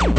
Yeah.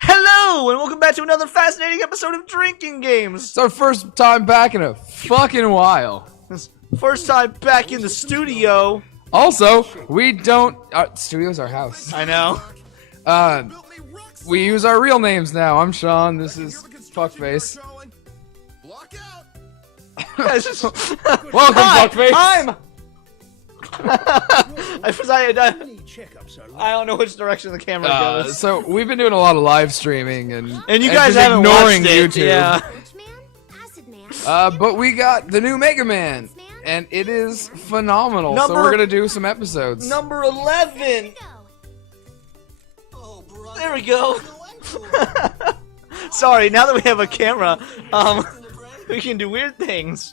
Hello, and welcome back to another fascinating episode of Drinking Games. It's our first time back in a fucking while. First time back in the studio. Also, we don't... studio's our house. I know. We use our real names now. I'm Sean. This is Fuckface. Welcome, Fuckface. I don't know which direction the camera goes. So we've been doing a lot of live streaming and you guys just haven't ignoring watched it. YouTube. Yeah. But we got the new Mega Man, and it is phenomenal. So we're gonna do some episodes. Number 11. There we go. Sorry, now that we have a camera, we can do weird things.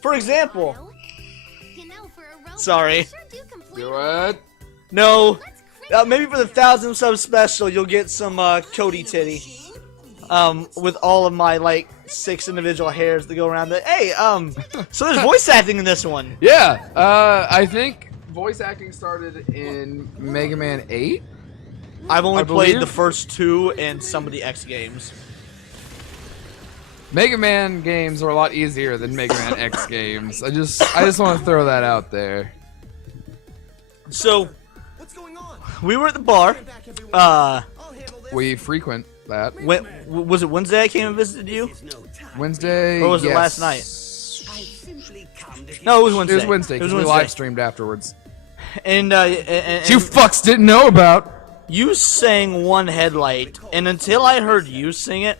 For example, sorry. Do it. No, maybe for the 1,000 sub special, you'll get some Cody Titty. With all of my like 6 individual hairs that go around. Hey, so there's voice acting in this one. Yeah. I think voice acting started in Mega Man 8. I've only played the first 2 and some of the X games. Mega Man games are a lot easier than Mega Man X games. I just want to throw that out there. So, we were at the bar. We frequent that. Was it Wednesday I came and visited you? Wednesday. Or was it last night? No, it was Wednesday. It was Wednesday because we live streamed afterwards. And you fucks didn't know about. You sang One Headlight, and until I heard you sing it,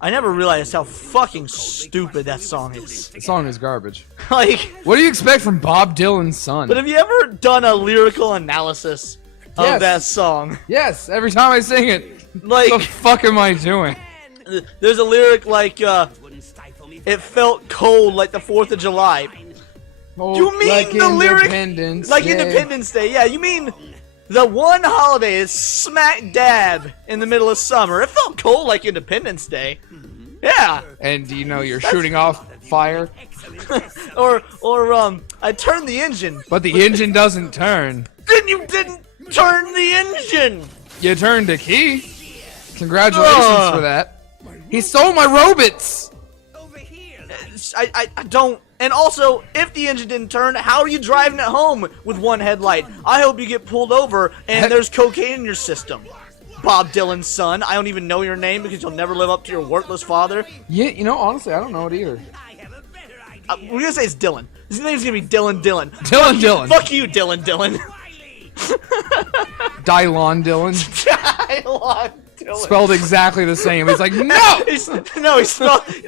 I never realized how fucking stupid that song is. The song is garbage. Like, what do you expect from Bob Dylan's son? But have you ever done a lyrical analysis of that song? Yes, every time I sing it. Like, what the fuck am I doing? There's a lyric like, it felt cold like the 4th of July. Oh, you mean like the lyric? Independence like Day. Independence Day, yeah, you mean the one holiday is smack dab in the middle of summer. It felt cold like Independence Day. Yeah. And you know you're shooting off fire? or I turned the engine. But the engine doesn't turn. Then you didn't turn the engine. You turned a key. Congratulations for that. He stole my robots. I don't. And also, if the engine didn't turn, how are you driving at home with one headlight? I hope you get pulled over and there's cocaine in your system. Bob Dylan's son. I don't even know your name because you'll never live up to your worthless father. Yeah, you know, honestly, I don't know it either. We're gonna say it's Dylan. His name's gonna be Dylan. Dylan. Fuck you, Dylan. Dylon Dylan. Dylon Dylan. Spelled exactly the same. He's like, no! He spelled.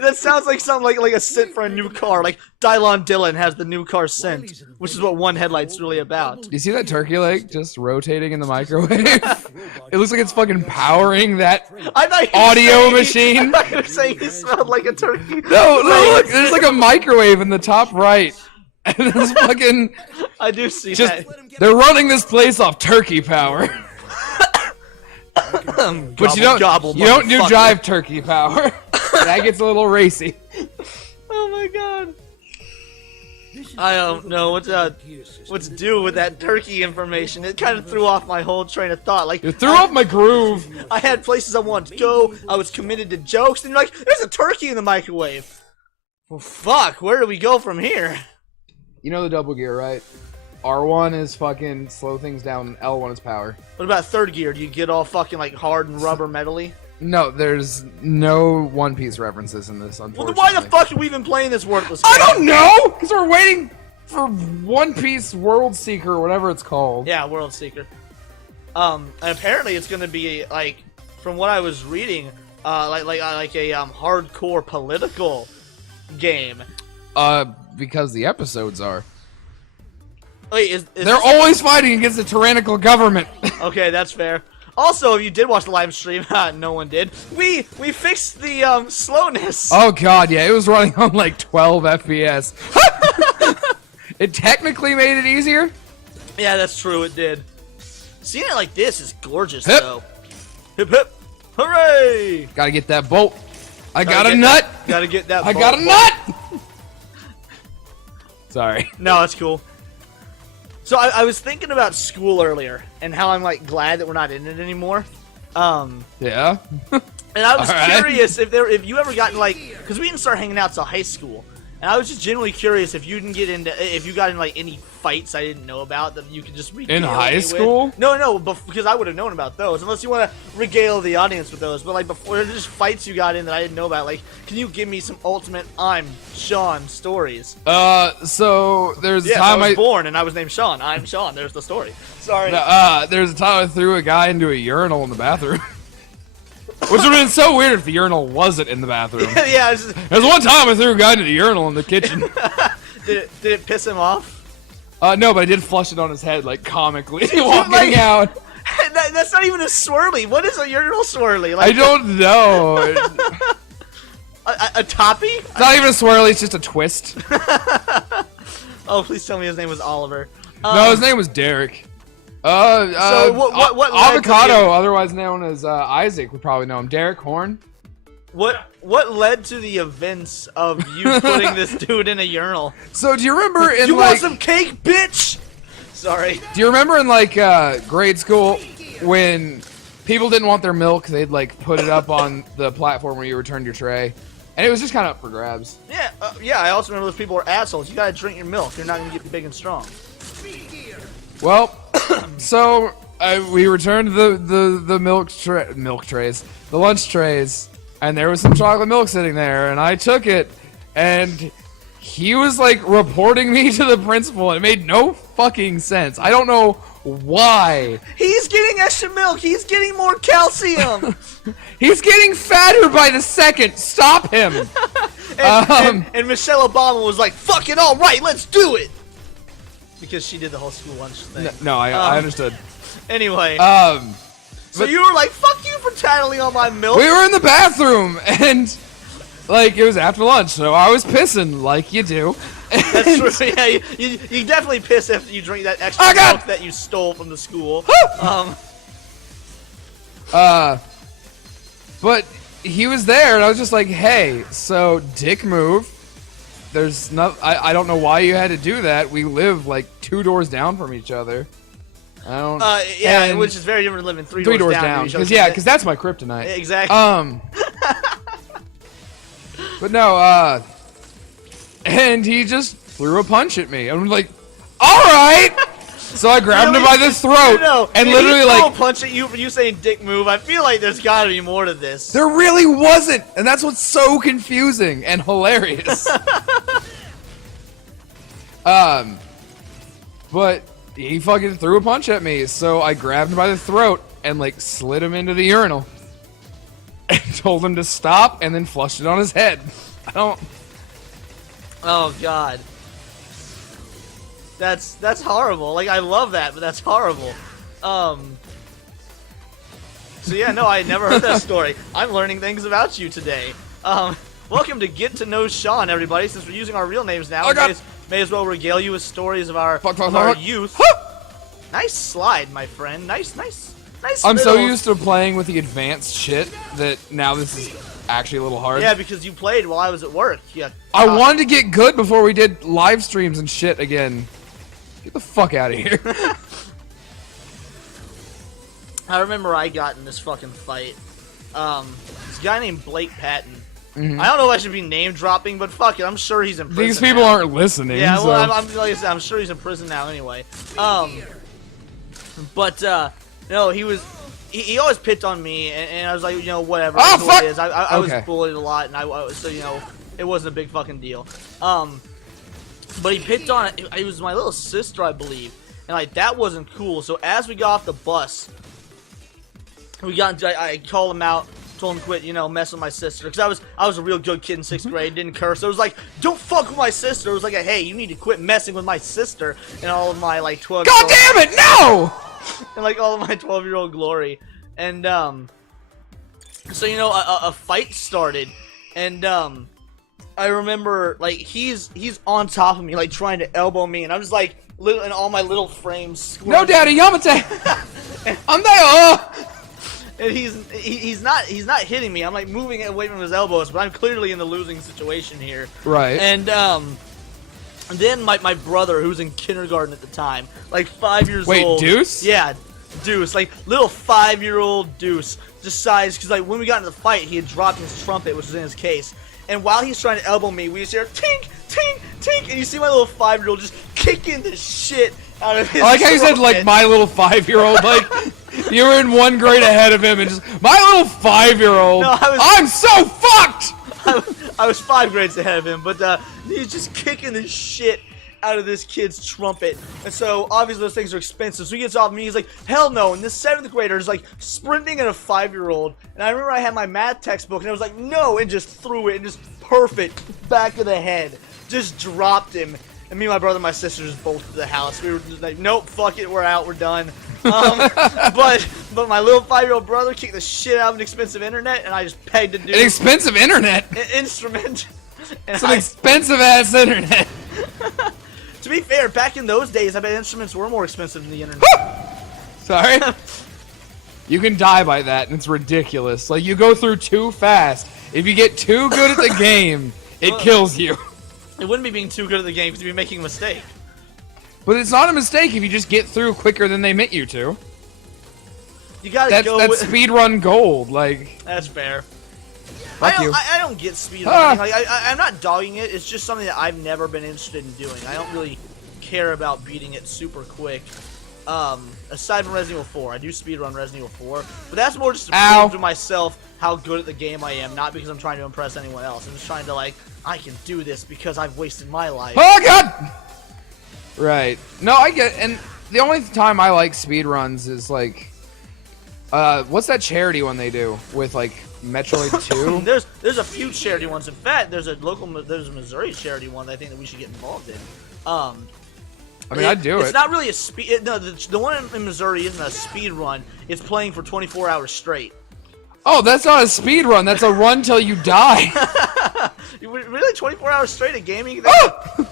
That sounds like something like a scent for a new car. Like, Dylon Dylan has the new car scent, which is what One Headlight's really about. Do you see that turkey leg just rotating in the microwave? It looks like it's fucking powering that audio machine. I thought you were saying he smelled like a turkey. No, look, there's like a microwave in the top right. And this fucking... I do see that. They're running this place off turkey power. But you don't do drive turkey power. That gets a little racy. Oh my god. I don't know what to do with that turkey information. It kind of threw off my whole train of thought. Like, it threw off my groove. I had places I wanted to go. I was committed to jokes. And you're like, there's a turkey in the microwave. Well, fuck. Where do we go from here? You know the double gear, right? R1 is fucking slow things down, L1 is power. What about third gear? Do you get all fucking like hard and rubber metally? No, there's no One Piece references in this, unfortunately. Well, then why the fuck have we been playing this worthless game? I don't know! Because we're waiting for One Piece World Seeker, or whatever it's called. Yeah, World Seeker. And apparently it's gonna be, like, from what I was reading, like a hardcore political game. Because the episodes are. Wait, they're always fighting against a tyrannical government. Okay, that's fair. Also, if you did watch the live stream, no one did. We fixed the slowness. Oh god, yeah, it was running on like 12 FPS. It technically made it easier. Yeah, that's true. It did. Seeing it like this is gorgeous, though. Hip hip, Hooray! Gotta get that bolt. I got a nut. Gotta get that. I got a nut. Sorry. No, it's cool. So I was thinking about school earlier and how I'm like glad that we're not in it anymore. Yeah. And I was curious if you ever gotten like, because we didn't start hanging out till high school, and I was just genuinely curious if you got in like any fights I didn't know about that you could just regale In high me school? with. No, because I would have known about those. Unless you want to regale the audience with those, but like before, just fights you got in that I didn't know about. Like, can you give me some ultimate I'm Sean stories? So there's a I time was born and I was named Sean. I'm Sean. There's the story. Sorry. There's a time I threw a guy into a urinal in the bathroom. Which would have been so weird if the urinal wasn't in the bathroom. Yeah. There's one time I threw a guy into the urinal in the kitchen. Did it piss him off? No, but I did flush it on his head, like, comically, walking out. That's not even a swirly. What is a urinal swirly? Like, I don't know. a toppy? It's not even a swirly, it's just a twist. Oh, please tell me his name was Oliver. No, his name was Derek. So what led to Avocado, otherwise known as Isaac, would probably know him. Derek Horn. What led to the events of you putting this dude in a urinal? So do you remember in you like... want some cake, bitch? Sorry. Do you remember in like grade school when people didn't want their milk, they'd like put it up on the platform where you returned your tray, and it was just kind of up for grabs. Yeah. I also remember those people were assholes. You gotta drink your milk. You're not gonna get big and strong. Well, so we returned the milk trays, the lunch trays, and there was some chocolate milk sitting there, and I took it, and he was like reporting me to the principal. It made no fucking sense. I don't know why. He's getting extra milk. He's getting more calcium. He's getting fatter by the second. Stop him. and Michelle Obama was like, "Fuck it, all right, let's do it." Because she did the whole school lunch thing. No, I understood. Anyway. So but you were like, "Fuck you for tattling on my milk." We were in the bathroom, and like it was after lunch, so I was pissing like you do. That's true. Yeah, you definitely piss after you drink that extra milk that you stole from the school. But he was there, and I was just like, "Hey, so dick move. There's no. I don't know why you had to do that. We live like 2 doors down from each other. I don't. Yeah, which is very different than living three doors down. Because that's my kryptonite. Exactly. But no. And he just threw a punch at me. I'm like, all right. So I grabbed him by the throat and literally he threw like a punch at you for you saying dick move. I feel like there's got to be more to this. There really wasn't, and that's what's so confusing and hilarious. But he fucking threw a punch at me, so I grabbed him by the throat and like slid him into the urinal and told him to stop, and then flushed it on his head. I don't. Oh God. That's horrible. Like, I love that, but that's horrible. So yeah, no, I never heard that story. I'm learning things about you today. Welcome to Get to Know Sean, everybody. Since we're using our real names now, may as well regale you with stories of our youth. Nice slide, my friend. Nice. I'm so used to playing with the advanced shit that now this is actually a little hard. Yeah, because you played while I was at work. Yeah. I wanted to get good before we did live streams and shit again. Get the fuck out of here. I remember I got in this fucking fight. This guy named Blake Patton. I don't know if I should be name dropping, but fuck it, I'm sure he's in prison. These people aren't listening. Yeah, so. well, like I said, I'm sure he's in prison now anyway. No, he always picked on me, and I was like, whatever. Oh, fuck! What it is. I was bullied a lot, and so it wasn't a big fucking deal. But he picked on it was my little sister, I believe, and like that wasn't cool. So as we got off the bus, I called him out, told him to quit, messing with my sister, because I was a real good kid in 6th grade, didn't curse. So it was like, don't fuck with my sister. It was like, hey, you need to quit messing with my sister, and all of my like 12. God damn it, no! And like all of my 12-year-old glory, and so a fight started, and I remember like he's on top of me, like trying to elbow me, and I'm just like in all my little frames. No, Daddy, Yamate. I'm there. And he's not hitting me. I'm like moving away from his elbows, but I'm clearly in the losing situation here. Right. And then my brother, who's in kindergarten at the time, like 5 years Wait, old. Deuce? Yeah, Deuce, like little 5-year-old Deuce, decides because like when we got into the fight, he had dropped his trumpet, which was in his case. And while he's trying to elbow me, we just hear tink, tink, tink, and you see my little 5-year-old just kicking the shit out of his. I like how you said trumpet. like my little 5-year-old, like you were in one grade ahead of him, and just my little 5-year-old. No, I'm so fucked. I was 5 grades ahead of him, but he's just kicking the shit out of this kid's trumpet. And so obviously those things are expensive. So he gets off me, he's like, hell no. And this 7th grader is like sprinting at a 5-year-old. And I remember I had my math textbook and I was like, no, and just threw it and just perfect back of the head. Just dropped him. And me and my brother and my sister just bolted to the house. We were just like, nope, fuck it, we're out, we're done. But my little 5-year-old brother kicked the shit out of an expensive internet, and I just pegged a dude. An expensive internet. An instrument. And It's an expensive ass internet. to be fair, back in those days, I bet instruments were more expensive than the internet. Sorry. You can die by that, and it's ridiculous. Like, you go through too fast. If you get too good at the game, it kills you. It wouldn't be being too good at the game because you'd be making a mistake. But it's not a mistake if you just get through quicker than they meant you to. You gotta That's speedrun gold. Like, That's fair. Fuck you. I don't get speedrunning. Ah. Like, I'm not dogging it. It's just something that I've never been interested in doing. I don't really care about beating it super quick. Aside from Resident Evil 4, I do speedrun Resident Evil 4, but that's more just to prove to myself how good at the game I am, not because I'm trying to impress anyone else. I'm just trying to, like, I can do this because I've wasted my life. oh god! Right. No, I get, and the only time I like speedruns is like, what's that charity one they do with like Metroid 2? There's a few charity ones. In fact, there's a Missouri charity one that I think that we should get involved in. I mean, I'd do it. It's not really a speed. No, the one in Missouri isn't a speed run. It's playing for 24 hours straight. Oh, that's not a speed run. That's a run till you die. Really, 24 hours straight of gaming?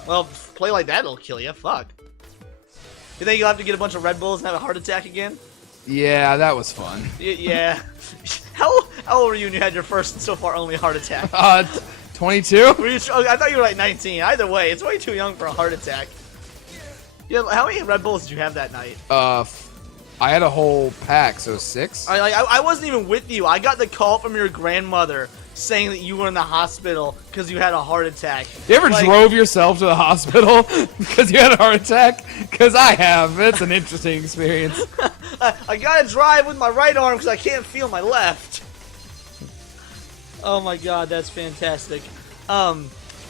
Well, play like that, it'll kill you. Fuck. You think you'll have to get a bunch of Red Bulls and have a heart attack again? Yeah, that was fun. Yeah. How old were you when you had your first and so far only heart attack? 22? Were you, I thought you were like 19. Either way, it's way too young for a heart attack. Yeah, how many Red Bulls did you have that night? I had a whole pack, so 6. I wasn't even with you. I got the call from your grandmother saying that you were in the hospital because you had a heart attack. You ever drove yourself to the hospital because you had a heart attack? Because I have. It's an interesting experience. I gotta drive with my right arm because I can't feel my left. Oh my god, that's fantastic.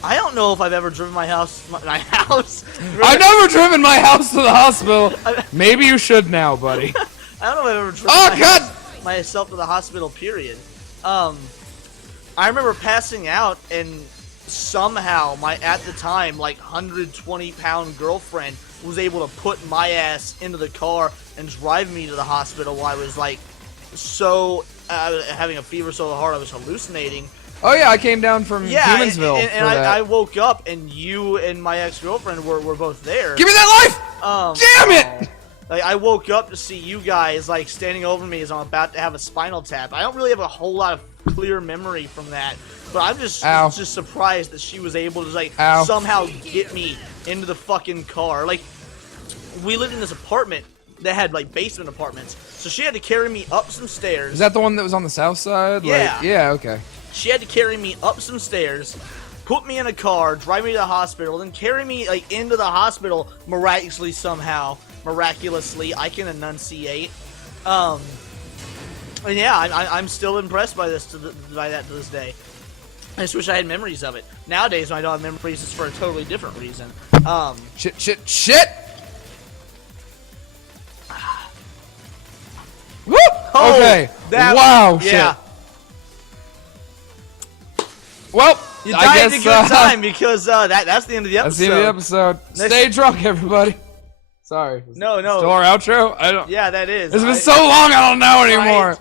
I don't know if I've ever driven my house. I've never driven my house to the hospital. Maybe you should now, buddy. I don't know if I've ever driven myself to the hospital, period. I remember passing out and somehow my, at the time, like 120-pound girlfriend was able to put my ass into the car and drive me to the hospital while I was like having a fever so hard I was hallucinating. Oh yeah, I came down from Humansville. And I woke up and you and my ex-girlfriend were both there. Give me that life! Damn it! Like, I woke up to see you guys like standing over me as I'm about to have a spinal tap. I don't really have a whole lot of clear memory from that, but I'm just surprised that she was able to like somehow get me into the fucking car. Like, we lived in this apartment that had like basement apartments, so she had to carry me up some stairs. Is that the one that was on the south side? Yeah. Like, yeah. Okay. She had to carry me up some stairs, put me in a car, drive me to the hospital, then carry me like into the hospital miraculously, I can enunciate. And yeah, I'm still impressed by that to this day. I just wish I had memories of it. Nowadays, when I don't have memories, it's for a totally different reason. Shit! Woo! Oh, okay. Wow. Yeah. Shit. Well, You I died guess at a good time because that's the end of the episode. That's the end of the episode. Stay drunk, everybody. Sorry. No. Still our outro? I don't. Yeah, that is. It's been so long, I don't know anymore. Right.